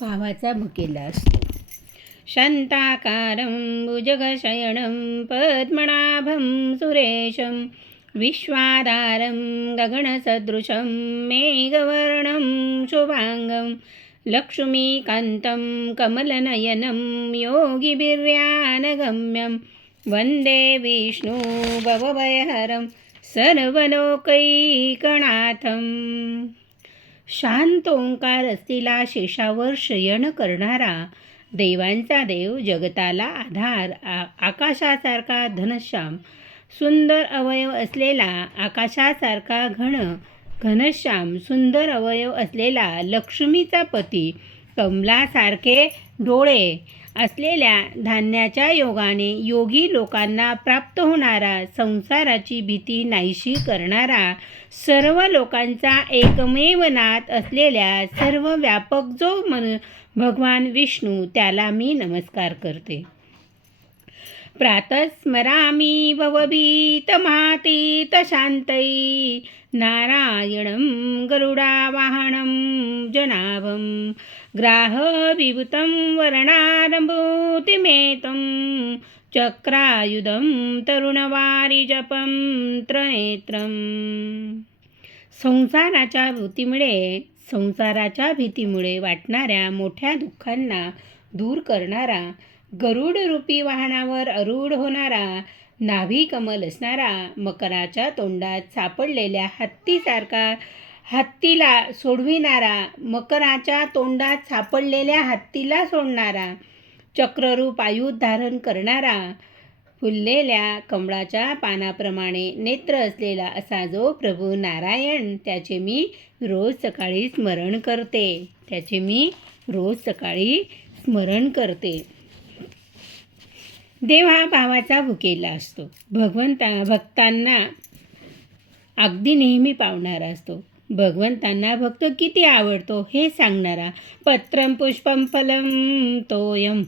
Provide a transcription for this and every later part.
भावाचा भुकेला असतो. शांताकारं भुजगशयनं पद्मनाभं सुरेशं विश्वाधारं गगनसदृशं मेघवर्णं शुभाङ्गं लक्ष्मीकान्तं कमलनयनं योगिभिर्यानगम्यं वन्दे विष्णु भवभयहरं सर्वलोकैकनाथम् शांत ओंकार असलेला शेषावर शयन करणारा देवांचा देव जगताला आधार आ आकाशासारखा धनश्याम. सुंदर अवयव असलेला आकाशासारखा घन घनश्याम. सुंदर अवयव असलेला लक्ष्मीचा पती कमलासारखे डोळे. असलेल्या धान्याच्या योगाने योगी लोकांना प्राप्त होणारा संसाराची भीती नाहीशी करणारा सर्व लोकांचा एकमेव नाथ असलेल्या सर्व व्यापक जो मन भगवान विष्णू त्याला मी नमस्कार करते. प्रातस्मरामि भवभीतमातीतशान्तै नारायणं गरुडावाहनं जनाभं। ग्राहविभूतं वर्णारम्भूतिमेतं। चक्रायुधं तरुणवारिजपं त्रिनेत्रम्। संसाराच्या भीतीमुळे संसाराच्या भीतीमुळे वाटणाऱ्या मोठ्या दुःखांना दूर करणारा गरुड रूपी वाहनावर अरूढ होणारा नाभी कमल असणारा मकराच्या तोंडात सापडलेल्या हत्तीसारखा हत्तीला सोडविणारा मकराच्या तोंडात सापडलेल्या हत्तीला सोडणारा चक्ररूप आयुध धारण करणारा फुललेल्या कमळाच्या पानाप्रमाणे नेत्र असलेला असा जो प्रभू नारायण त्याचे मी रोज सकाळी स्मरण करते. त्याचे मी रोज सकाळी स्मरण करते. देव हा भावाचा भुकेला असतो. भगवंता भक्तांना अगदी नेहमी पावणारा असतो. भगवंतांना भक्त किती आवडतो हे सांगणारा पत्रम पुष्पम फलम तोयम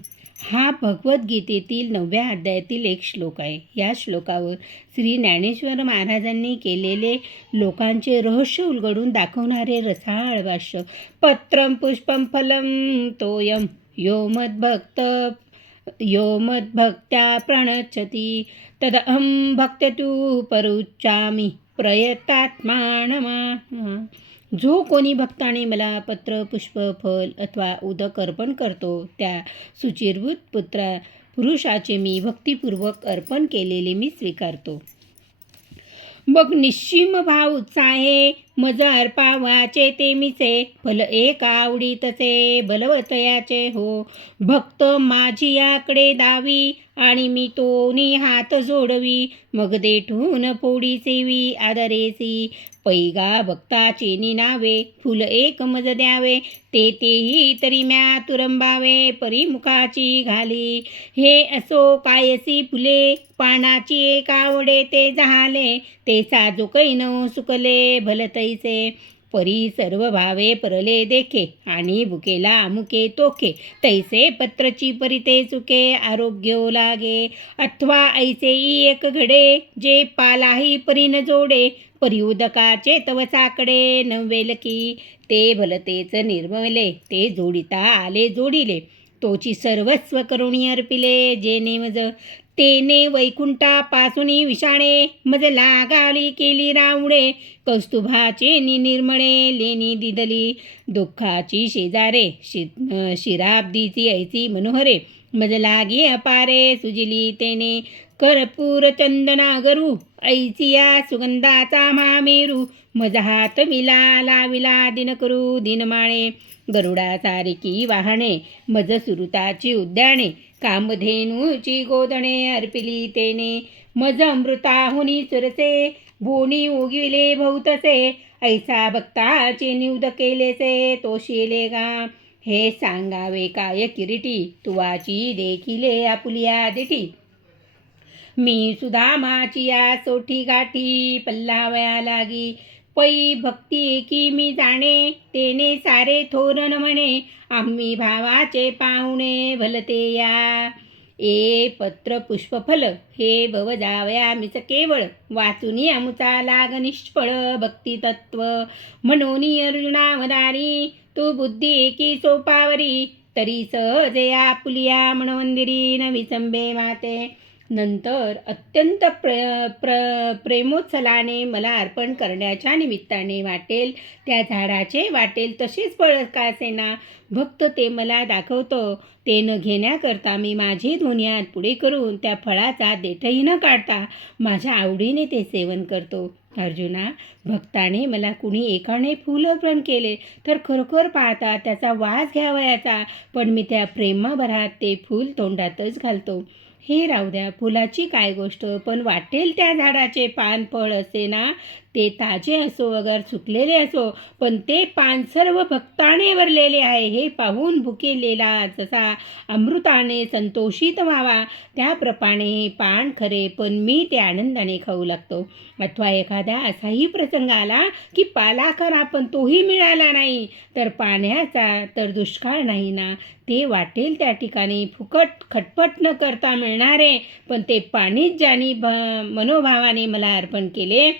हा भगवद्गीतेतील नवव्या अध्यायातील एक श्लोक आहे. या श्लोकावर श्री ज्ञानेश्वर महाराजांनी केलेले लोकांचे रहस्य उलगडून दाखवणारे रसाळ भाष्य पत्रम पुष्पम फलम तोयम यो मद्भक्त यो मद्भक्त्या प्रणच्छति। तदहं भक्त्यतु परुच्चामि प्रयतात्मानमा। जो कोणी भक्ताने मला पत्र पुष्प फल अथवा उदक अर्पण करतो त्या सुचिरभूत पुत्रा पुरुषाचे मी भक्तिपूर्वक अर्पण केलेले मी स्वीकारतो. मग निश्चिम भाव उत्साहे मजार पावाचे ते मिसे फल एक आवडीतसे बलवतयाचे हो. भक्त माझी याकडे दावी आणि मी तोनी हात जोडवी मग देठून पोडी सेवी आदरेसी. पैगा भक्ताचे निनावे फुल एक मज द्यावे ते तेही तरी म्या तुरंबावे परिमुखाची घाली. हे असो कायसी फुले पानाची एक आवडे ते झाले ते साजू कैन सुकले भलतैसे. परी सर्व भावे परले देखे आणि बुकेला अमुके तोखे. तैसे पत्रची परिते सुके चुके आरोग्य लागे. अथवा ऐसे एक घडे जे पालाही परी न जोडे. परिउदकाचे तव साकडे नवेल की ते भलतेच निर्मले ते जोडिता आले जोडिले. तोची सर्वस्व करुणी अर्पिले जे नेमज तेने वैकुंठापासून विषाणे मज लागाली केली रावणे. कौस्तुभाचे नि निर्मळे लेणी दिदली दुःखाची शेजारे शि शिराब्दीची ऐसी मनोहरे. मज लागी अपारे सुजिली तेने. कर्पूर चंदना गरू ऐसिया सुगंधाचा मामेरू. मज हात विला लाविला दिन करू दिनमाळे गरुडा सारिकी वाहणे मज सुरुताची उद्याने कामधेनूची गोदणे अर्पिली तेने मज अमृताहुनी सुरसे भोनी उगिले भौतसे ऐसा भक्ताचे निवद केलेसे तोशिले गा. हे सांगावे काय किरीटी तुवाची देखिले आपुलिया दिठी मी सुधामाची या सोठी गाठी पल्लावया लागी पै भक्ती की मी जाणे तेने सारे थोरण म्हणे आम्ही भावाचे पाहुणे भलते या. ए पत्र पुष्पफल हे भव जावया मीच केवळ वाचूनी आमचा लाग निष्फळ भक्तितत्व. म्हणून अर्जुनावदारी तू बुद्धी एकी सोपावरी तरी सहजे पुलिया मनवंदिरी न विचंबे माते. नंतर अत्यंत प्र प्र प्रेमोत्सलाने मला अर्पण करण्याच्या निमित्ताने वाटेल त्या झाडाचे वाटेल तसेच फळ का असेना. भक्त ते मला दाखवतो ते न घेण्याकरता मी माझी धुनियात पुढे करून त्या फळाचा देठही न काढता माझ्या आवडीने ते सेवन करतो. अर्जुना भक्ताने मला कुणी एकाने फूल अर्पण केले तर खरोखर पाहता त्याचा वास घ्यावयाचा पण मी त्या प्रेमाभरात ते फूल तोंडातच घालतो. हे राहू द्या. फुलाची काय गोष्ट? पण वाटेल त्या झाडाचे पान फळ असे ना? ते ताजे असो अगर सुकलेले असो पण ते पान सर्व भक्ताने भरलेले आहे. हे पाहून भुकेलेला जसा अमृताने संतोषित व्हावा त्याप्रमाणे हे पान खरे पण मी ते आनंदाने खाऊ लागतो. अथवा एखादा असाही प्रसंग आला की पाला खरा पण तोही मिळाला नाही तर पाण्याचा तर दुष्काळ नाही ना. ते वाटेल त्या ठिकाणी फुकट खटपट न करता मिळणारे पण ते पाणीच ज्यानी भ मनोभावाने मला अर्पण केले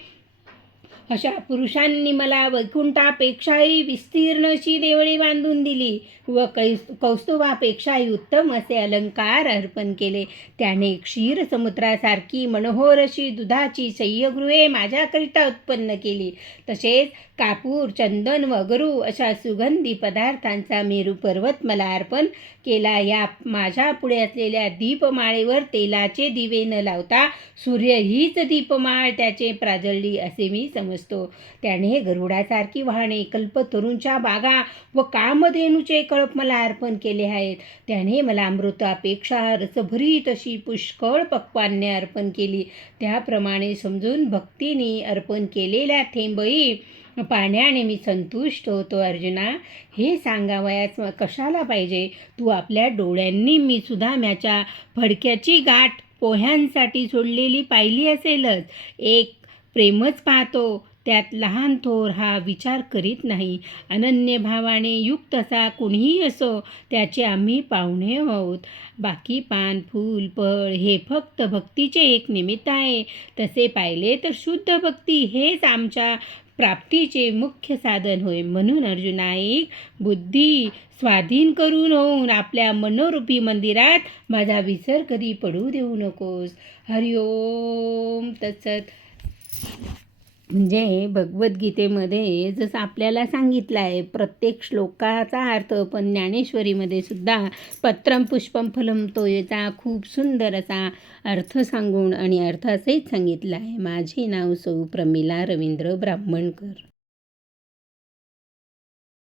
अशा पुरुषांनी मला वैकुंठापेक्षाही विस्तीर्ण अशी देवळी बांधून दिली व कै कौस्तुभापेक्षाही उत्तम असे अलंकार अर्पण केले. त्याने क्षीर समुद्रासारखी मनोहर अशी दुधाची शय्यगृहे माझ्याकरिता उत्पन्न केली. तसेच कापूर चंदन व गरू अशा सुगंधी पदार्थांचा मेरू पर्वत मला अर्पण केला. या माझ्या पुढे असलेल्या दीपमाळेवर तेलाचे दिवे न लावता सूर्य हीच दीपमाळ त्याचे प्राजळली असे मी समजतो त्याने गरुडासारखी वाहने कल्पतरूंच्या बागा व कामधेनूचे कळप मला अर्पण केले आहेत. त्याने मला अमृतापेक्षा रसभरीत अशी पुष्कळ पक्वान्ने अर्पण केली. त्याप्रमाणे समजून भक्तीने अर्पण केलेल्या थेंबही पाण्याने मी संतुष्ट होतो. अर्जुना हे सांगावयाच कशाला पाहिजे? तू आपल्या डोळ्यांनी मी सुद्धा माझ्या फडक्याची गाठ पोह्यांसाठी सोडलेली पाहिली असेलच. एक प्रेमच पाहतो. त्यात लहान थोर हा विचार करीत नाही. अनन्य भावाने युक्त असा कुणीही असो त्याचे आम्ही पाहुणे आहोत. बाकी पान फूल फळ हे फक्त भक्तीचे एक निमित्त आहे. तसे पाहिले तर शुद्ध भक्ती हेच आमच्या प्राप्तीचे मुख्य साधन होय. म्हणून अर्जुना एक बुद्धी स्वाधीन करून होऊन आपल्या मनोरूपी मंदिरात माझा विसर कधी पडू देऊ नकोस. हरिओम तत्सत. म्हणजे भगवद्गीतेमध्ये जसं आपल्याला सांगितलं आहे प्रत्येक श्लोकाचा अर्थ पण ज्ञानेश्वरीमध्ये सुद्धा पत्रम पुष्पम फलम तो याचा खूप सुंदर असा अर्थ सांगून आणि अर्थ अर्थासहित सांगितला आहे माझे नाव सौ प्रमिला रवींद्र ब्राह्मणकर.